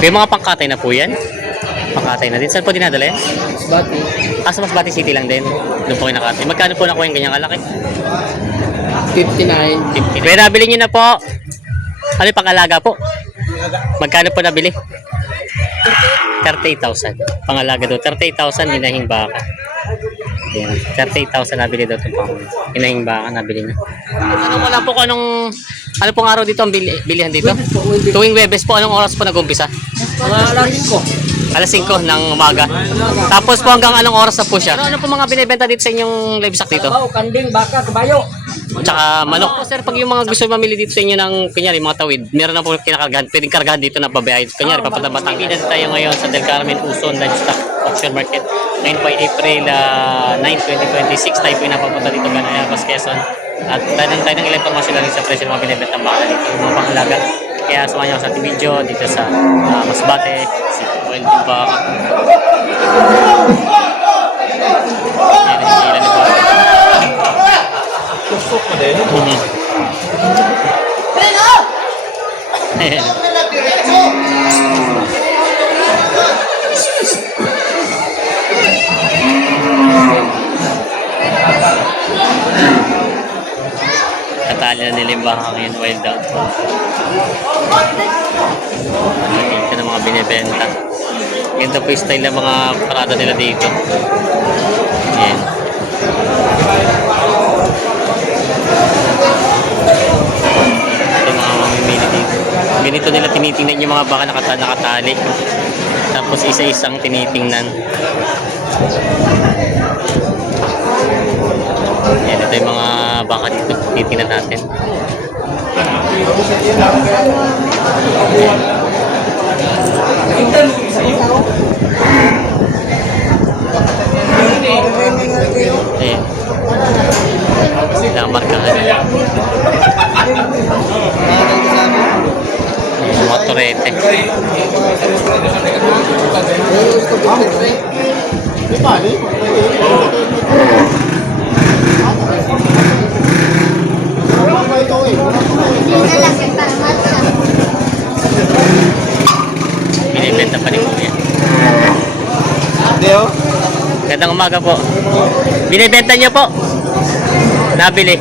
May mga pangkatay na po yan. Pangkatay na din. Saan po dinadala yan? Bati. Sa Masbate City lang din. Doon po kinakatay. Magkano po nakuha yung ganyang kalaki? 59. 50. Kaya nabili nyo na po. Ano yung pang-alaga po? Magkano po nabili? 38,000. Pang-alaga doon. 38,000 hinahing baka. Ayan. 38,000 nabili daw itong pang hinahing baka. Nabili na. Tanong ko lang po kung ano pong araw dito ang bilihan dito? Tuwing Webes po. Anong oras po nag-umpisa? Mga alas ko. Alas 5 ng umaga. Tapos po hanggang anong oras na po siya? Ano po mga binibenta dito sa inyong livestock dito? Kambing, baka, kabayo. Tsaka manok. Sir, pag yung mga gusto mamili dito sa inyo ng, kunyari, mga tawid, meron na po kinakargahan, pwedeng kargahan dito na babayad. Kunyari, papunta Batang. Dito tayo ngayon sa Del Carmen, Uson, Livestock Auction Market. Ngayon po ay April 9, 2026. Tayo po yung napapunta dito Ganaya, Quezon. At tayo ng ilang informasyon lang sa presyo ng mga binibenta ng baka dito, yung mga pangalaga. Kaya samahan niyo sa ating video dito sa Masbate, City Oil, Baka. Yan ang sila ni Baka. Tusok mo din. Katali na nila yung baka ngayon, wild out. Ito na mga binibenta. Ganito po yung style ng mga parada nila dito. Yan. Ito mga mamimili dito. Ganito nila tinitingnan yung mga baka nakatali. Tapos isa-isang tinitingnan. Yan, ito yung mga baka dito. Titingnan natin. Ayan. Sila markahan. Ayan, mga turete. Binibenta pa ni Kuya. Gandang umaga po. Binibenta niyo po? Nabili.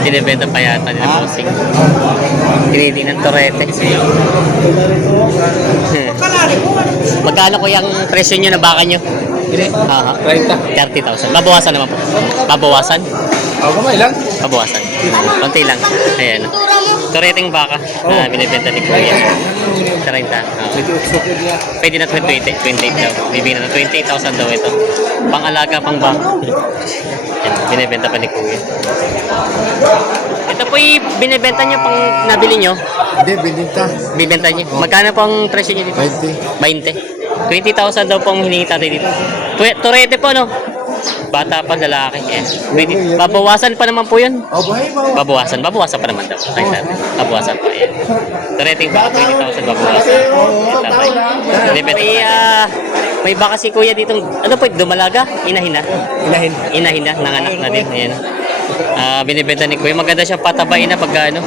Binibenta pa yata nila bossing. Tinitingnan turete. Magkano ko yung presyo nyo na baka nyo? 30,000. Babawasan naman po. Babawasan? Kamay lang. Babawasan. Konti lang. Ayan. Tureteng baka na binibenta ni Kuya. 30. Pwede na 28 daw. Bibigyan na 28,000 daw ito. Pang-alaga, pang baka. Ayan. Binibenta pa ni Kuya. Ito po yung binibenta nyo pang nabili nyo? Hindi, binita. Bibenta nyo. Magkano pang presyo nyo dito? 20. 20. 20,000 daw pong hiningi tatay dito. Turete po, no? Bata pa, lalaki. Yan. Babawasan pa naman po yun. Oh, buhay mo. Babawasan pa naman daw. Ay, tatay. Babawasan pa. Yan. Turete ba? 20,000 babawasan. Tatay. May baka si Kuya dito. Ano po, dumalaga? Inahina? Inahina. Nanganak na din. Ayan. Binibenta ni Kuya. Maganda siya patabain na pag ano.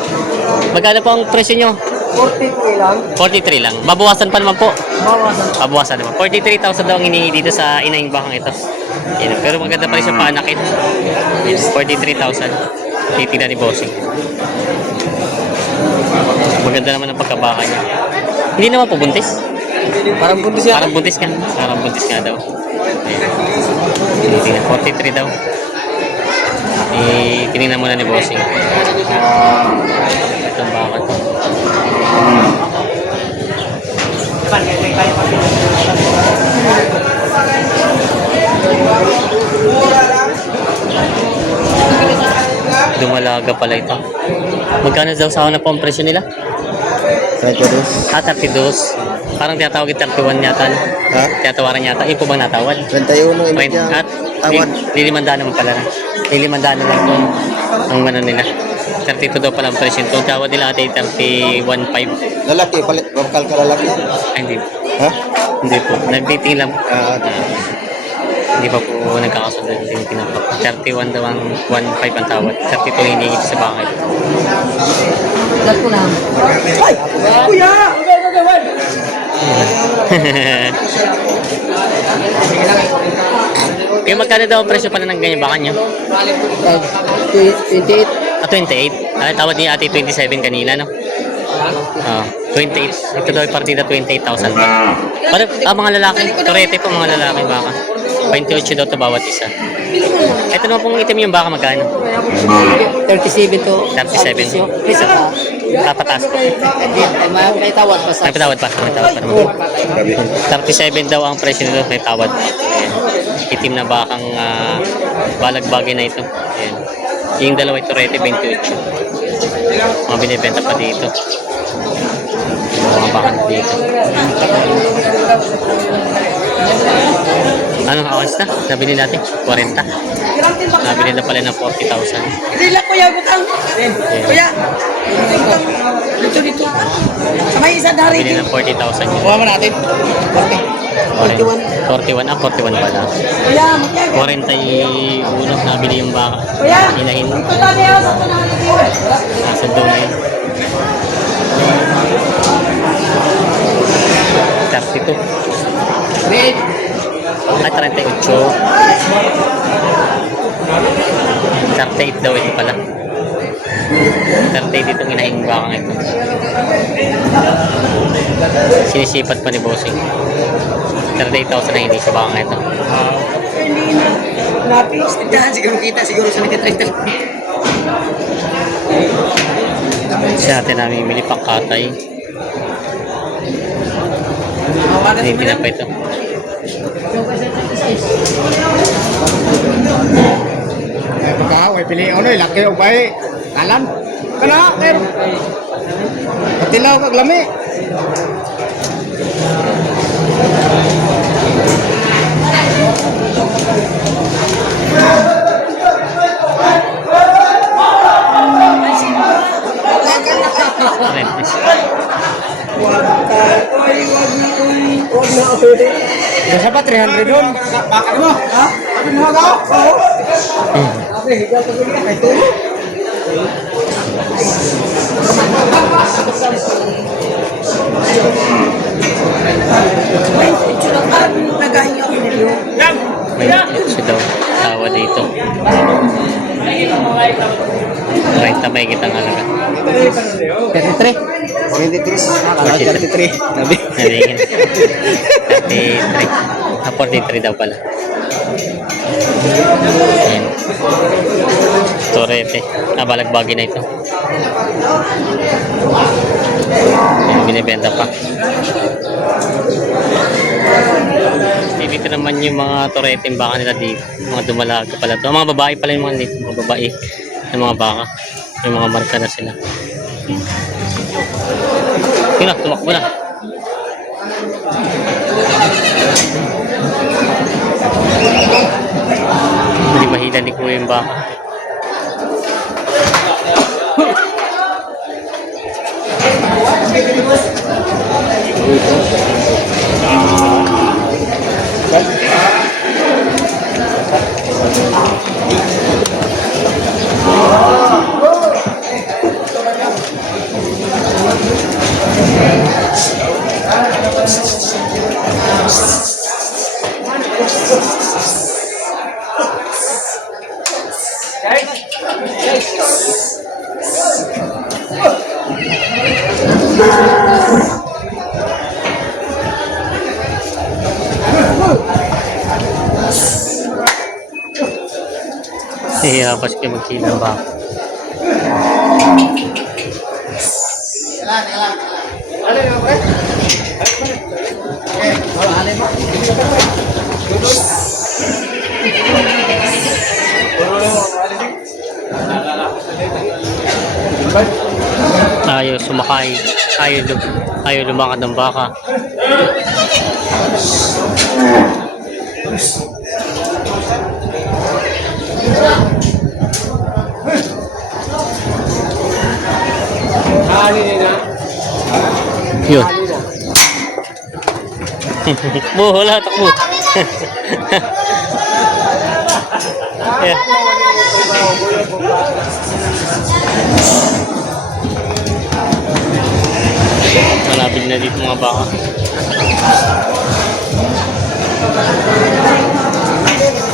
Magkano po ang presyo nyo? 43 lang. 43 lang. Babawasan pa naman po. Bawasan. Babawasan naman. 43,000 daw ang hinihingi dito sa inahing bakang ito. Yan. Pero maganda pa rin siya paanakin. 43,000. Titignan ni Bossing. Maganda naman ang pagkabaka niya. Hindi naman po buntis. Parang buntis yan. Parang buntis nga. Parang buntis nga daw. Ayan. Titignan. 43 daw. Tinignan muna ni Bossing. Itong baka to. Dumalaga pala ito. Magkano daw sa na po ang presyo nila? 32. 32. Parang tinatawag yung 31 yata. Ha? Tinatawaran yata. Yung po bang natawad? 31 Point imit at Tawad. lilimandaan naman pala na. Lilimandaan na lang po ang ano nila. 32 daw pala ang presyo. Ito tawad nila ate 31.5. Lalaki, palit. Bakal ka lalaki. Ay, hindi. Ha? Hindi po. Nag-dating lang. Hindi pa po nagkakasundo yung tinapa. 31 daw ang 1.5 ang tawad. 32 hindi higit sa bakit. Lahat ko na. Ay! Kuya! Kaya magkano daw ang presyo pala ng ganyan baka nyo? 28. 28. Tawad ni ate 27 kanina, no? 28. Ito daw ay partida 28,000 ba? Para mga lalaki, turete po mga lalaki baka. 28 daw to bawat isa. Ito naman pong itim yung baka magkano? 37 to. 37. Isa pa. Papatas po. May tawad pa sa. May tawad pa. May tawad pa. 37 daw ang presyo nito. May tawad. Ayan. Itim na bakang balagbagay na ito. Ayan. Yung dalawa ito rete 28. Mga binibenta pa dito. Mga baka dito. Anong awas na? Nabili natin? 40. Nabili na pala ng 40,000. Hindi lang kuya, butang. Kuya. Dito. Sa may isa dari. Nabili ng 40,000 yun. Kuha mo natin. 41. 41 pala. Kuya, magkaya. 41 nabili yung baka. Kuya. Inahin. Ito tayo sa tunangan ni Kuya. Nasa doon na yun. 32. Wait. Ay, 38. 38 daw ito pala. 38 itong inahing bakang ito. Sinisipat pa ni Bossing. 38,000 na hindi sa bakang ito. Hindi na. Napis. Siguro kita. Siguro sa nagtitractor. Siya natin namin bili pang katay. Hindi na pa ito. Pagkaway pili ano laki og bay. Talan. Kana pero. Patilaw kag lami. Bisa pa 300 doon. Bakit mo? Ha? Ano mo daw? Oo. Abi, higaw ko niya kay tulo. May itso daw. Tawa dito. Right na may kitang halaga. 33. 43. 33. Nabi. Nalingin. 33. 43 daw pala. Ayan. Torete. Balagbagi na ito. Ayan, binibenta pa. Dito naman yung mga torete yung baka nila dito. Mga dumalaga pala ito. Mga babae pala yung mga dito. Mga babae. Yung mga baka. Yung mga marka na sila. Yun na, tumakbo na. Hindi mahila ni Kuya yung baka. Hihirapan siya magkila ba? Ayaw sumakay. Ayaw lumakad ng baka. Yun. Takbo, wala, takbo. Yeah. Malapit na dito mga baka.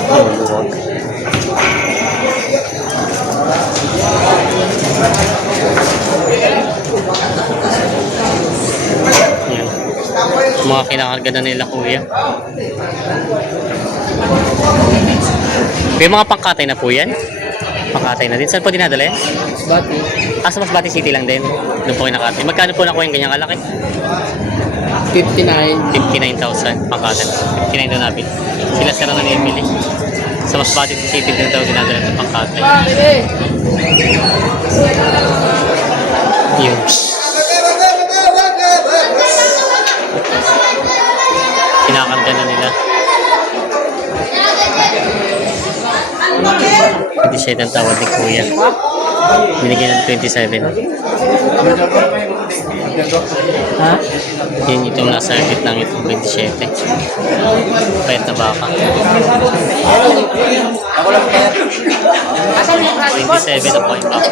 Luwag. Yan. Mga kinakarga na nila kuya. May mga pangkatay na po yan. Pangkatay na din. Saan po dinadala yan? Bati. Sa Masbate City lang din. Doon po kinakatay. Magkano po nakuha yung ganyang kalaki? 59. 59,000 pangkatay. 59 na namin. Sila sila na namimili. Sa Masbate City din daw dinadala ng pangkatay. Yun. Kinakarga na nila. 27 ang tawad ni Kuya. Binigyan ng 27. Ha? Yun itong nasa gitnang itong 27. Payat na baka. 27 na po yung baka.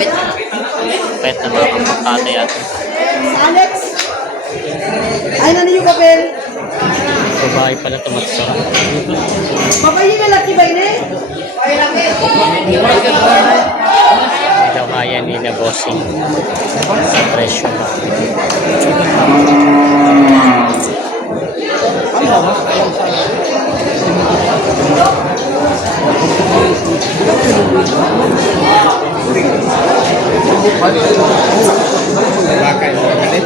Payat na baka. Pagkata yata. Alex! Ay, na niyo papel? Babae pala tumatso. Papayin na laki ba ini? May daw kaya nila bossing. Sa presyo ba. Baka yung magalit.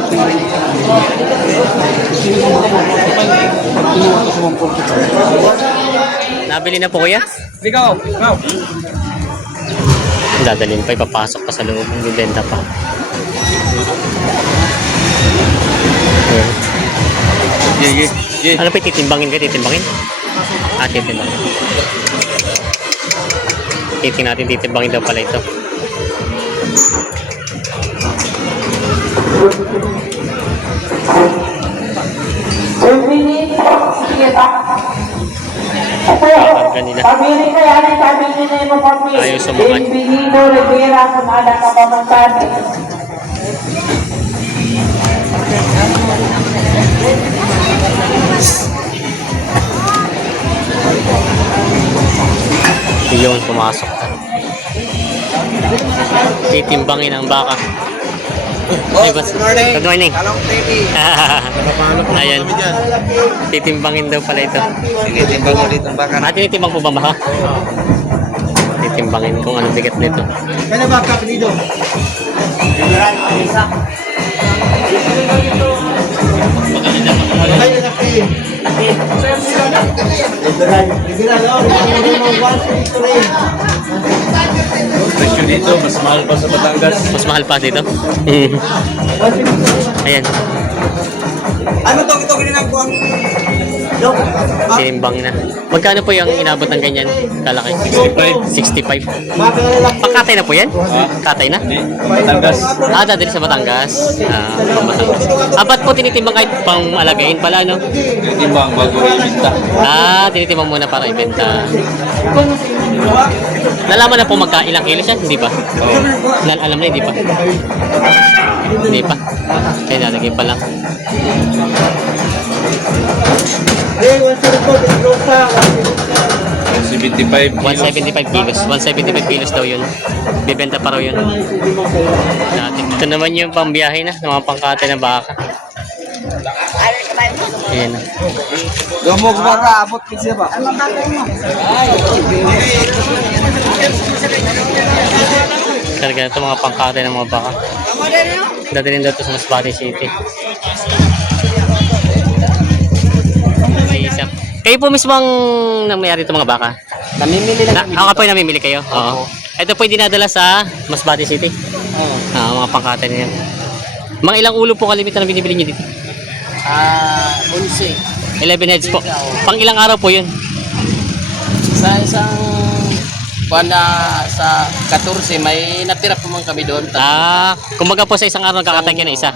Nabili na po kuya? Ikaw, ikaw. Dadalhin pa, ipapasok pa sa loob. Bibenta pa. Yeah. Ano pa titimbangin ka? Titimbangin? Ah, titimbangin. Titing natin, titimbangin daw pala ito. Kanila. Pabili ko yan ang sabi nila mo pabili. Ayaw sumakan. Ibigay mo revira kung anak ka pamantan. Yun, pumasok. Titimbangin ang baka. Ay, boss. Good morning. Talong baby. Ayan. Titimbangin daw pala ito. Sige, timbang ulit ang baka. Tinitimbang po ba baka? Titimbangin kung anong bigat nito. Kaya baka pinido? Presyo dito, mas mahal pa sa Batangas. Mas mahal pa dito. Ayan. Ano to ginagawa ko ang Tinimbang na. Magkano po yung inabot ng ganyan? Kalaki? 65. 65. Pangkatay na po yan? Katay na? Batangas. Ah, dadali sa Batangas. Ah, pang Batangas. Ah, ba't po tinitimbang kahit pang alagayin pala, no? Timbang bago ibenta. Ah, tinitimbang muna para ibenta. Nalaman na po ilang kilos yan? Hindi pa? Alam na, hindi pa? Hindi pa? Kaya nalagay pa lang. 75 175 kilos. 175 kilos daw yun. Bibenta pa raw yun. Natin. Ito naman yung pambiyahe na, ng mga pangkate na baka. Ayan. Gumog baka abot kasi ba? Talaga ito mga pangkate ng mga baka. Dadalhin daw ito sa Masbate City. Isa. Kayo po mismo ang nangyari ito mga baka? Namimili lang. Ako po yung namimili kayo? Oo. Ito po yung dinadala sa Masbate City? Oo. Mga pangkate niya. Mga ilang ulo po kalimitan na binibili niyo dito? 11. 11 heads po. Pang ilang araw po yun? Sa isang buwan na sa 14, may natira po man kami doon. Kumbaga po sa isang araw nakakatay ka na isa,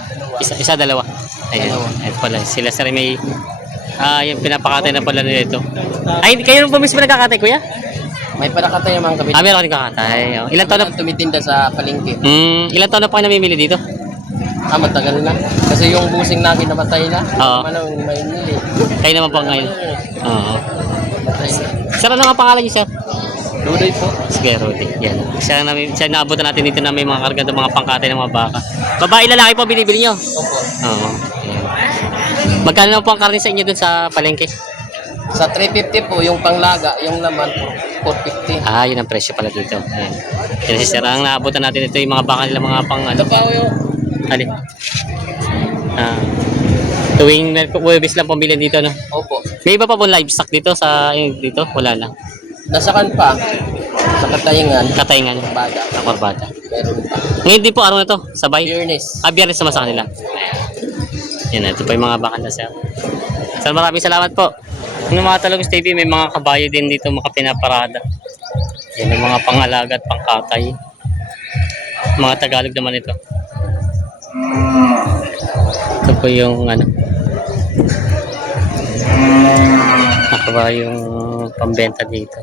dalawa. Ayan. Dalawa. Ito pala. Sila sir may yung pinapakatay na pala nila ito. Ay, kayo po mismo nagkakatay kuya? May parakatay yung mga kabit. Meron din kakatay. Oh. Ilan taon na? Tumitinda sa palengke. Ilan taon na po kayo namimili dito? Matagal na. Kasi yung busing namin namatay na. Oo. Manong may nili. Kayo naman po ngayon. Oo. Matay na. Sir, ano nga pangalan niyo, sir? Dudoy po. Sige, Rudy. Yan. Siya naabutan natin dito na may mga karga mga pangkatay ng mga baka. Babae, lalaki po binibili nyo? Opo. Oo. Yan. Magkano na po ang karne sa inyo dun sa palengke? Sa 350 po, yung panglaga, yung laman po, 450. Yun ang presyo pala dito. Ayan. Yan si sir, ang naabutan natin ito yung mga baka nila, mga pang ano. Ito pa yung Alin? Tuwing Huwebes lang pambili dito, no? opo. May iba pa po livestock dito sa dito? Wala na. Nasakan pa. Sa Katayngan. Katayngan. Baga. Sa Corbata. Meron pa. Ngayon din po, araw na to? Sabay? Biyernes. Biyernes naman sa kanila. Yan, ito pa yung mga baka na sir. Sir, maraming salamat po. Yung mga Talogos TV, may mga kabayo din dito mga pinaparada. Yan yung mga pangalaga at pangkatay. Mga Tagalog naman ito. Ito po yung ano. Mga kabayong pambenta dito.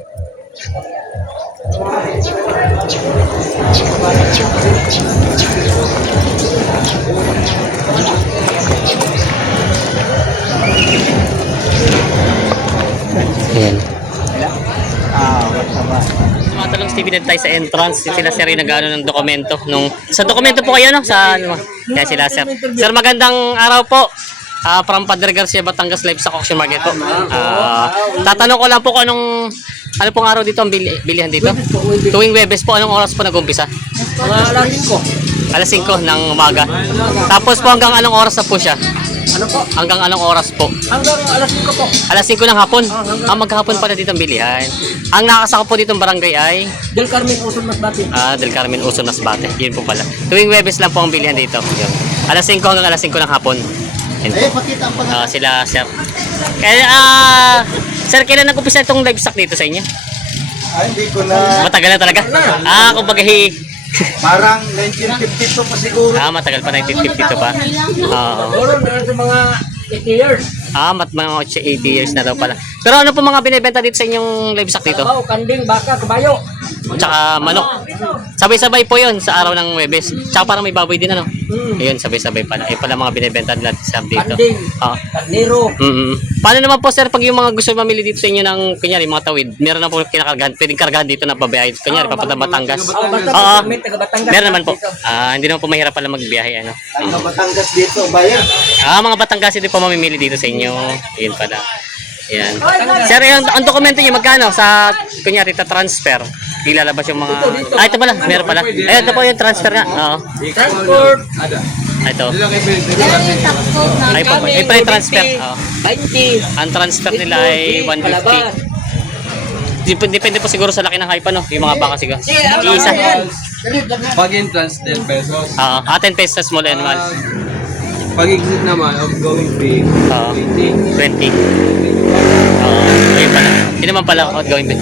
Ayan. Mga Talogos TV na tayo sa entrance. Sila sir yung nag-ano ng dokumento. Sa dokumento po kayo, no? Sa, kaya sila sir. Sir, magandang araw po. From Padre Garcia, Batangas Livestock Auction Market po. Tatanong ko lang po kung ano pong araw dito ang bilihan dito? Tuwing Huwebes po, anong oras po nag-umpisa? Alas 5 ng umaga. Tapos po hanggang anong oras na po siya? Ano po? Hanggang anong oras po? Hanggang alas 5 po. Alas 5 ng hapon. Maghapon pala dito ang bilihan. Ang nakasaka po dito ng barangay ay Del Carmen Uson Masbate. Del Carmen Uson Masbate. Yun po pala. Tuwing Huwebes lang po ang bilihan dito. Yun. Alas 5 hanggang alas 5 ng hapon. Yun po. Sila sir. Kaya sir, kailan nag-umpisa itong livestock dito sa inyo? Hindi ko na. Matagal na talaga. Kumbaga Parang 1952 pa siguro. matagal pa 1952 pa. Oo. Meron sa mga 80 years. Mga 80 years na daw pala. Pero ano po mga binibenta dito sa inyong livestock dito? Kalabaw, kanding, baka, kabayo. Tsaka manok. Sabay-sabay po yun sa araw ng Huwebes. Tsaka parang may baboy din ano. Ayun, sabay-sabay pala. Ayun pala mga binibenta nila sa dito. Kanding, Oo. karnero. Paano naman po sir pag yung mga gusto mamili dito sa inyo ng kunyari mga tawid, meron na po kinakargahan, pwedeng kargahan dito na babayad. Kunyari papunta Batangas. Basta Oo. may taga Batangas. Meron naman po. Hindi naman po mahirap pala magbiyahe ano. Ang Batangas dito, bayan. Mga Batangas din po mamimili dito sa inyo. Ayun pala. Yan. Sir, ang dokumento niyo magkano sa kunyari transfer? Ilalabas yung mga ito pala, meron pala. Ito po yung transfer nga. Oo. Transport. Ito. Ay, Ay pa yung transfer. Oo. 20. Ang transfer nila ay 150. Depende po siguro sa laki ng hype ano, yung mga baka siguro. Iisa. Pag entrance, 10 pesos. 10 pesos small animal. Pag exit naman, outgoing fee, 20. Ayun pala. Yun naman pala outgoing bit.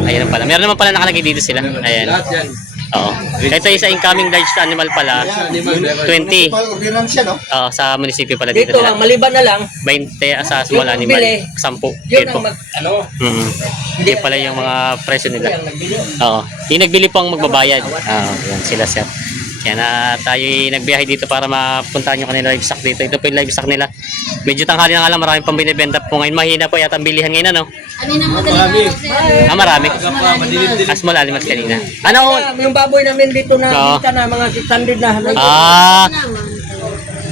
Ayun naman pala. Meron naman pala nakalagay dito sila. Ayan. Lahat yan. Oo. Ito yung sa incoming large animal pala. 20. Ordinance siya, no? Sa munisipyo pala dito Dito lang, nila. maliban na lang. 20 sa small Yung animal. bili, 10. Yun Yun po. ang ano. Hindi pala yung mga presyo nila. Yung nagbili. Oo. Yung nagbili po ang magbabayad. Yan sila sir. Yan tayo nagbiyahe dito para mapuntahan yung kanila livestock dito. Ito po yung livestock nila. Medyo tanghali na nga lang, maraming pang binibenta po ngayon. Mahina po yata ang bilihan ngayon ano? Marami. Small animals kanina. Ano? Yung baboy namin dito na Oo. kita na mga 600 na.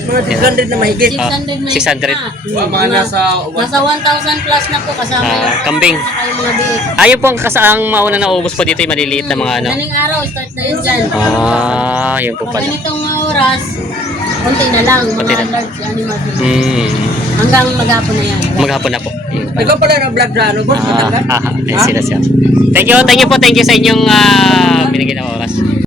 Mga 600 na mahigit. 600. Mga nasa Nasa 1,000 plus na po kasama yung Kambing. saka yung mga biik. Ayun po ang kasaang mauna na ubos po dito yung maliliit na mga ano. Daning araw, start na yun dyan. Yun po Pag pala. ganitong oras, konti na lang, Konti mga na. large animal. Hmm. Hanggang maghapon na yan. Maghapon na po. Yun pala. Ikaw pala na vlog sa ano, boss, Batangas? Ayun sila siya. Thank you po. Thank you sa inyong binigyan ng oras.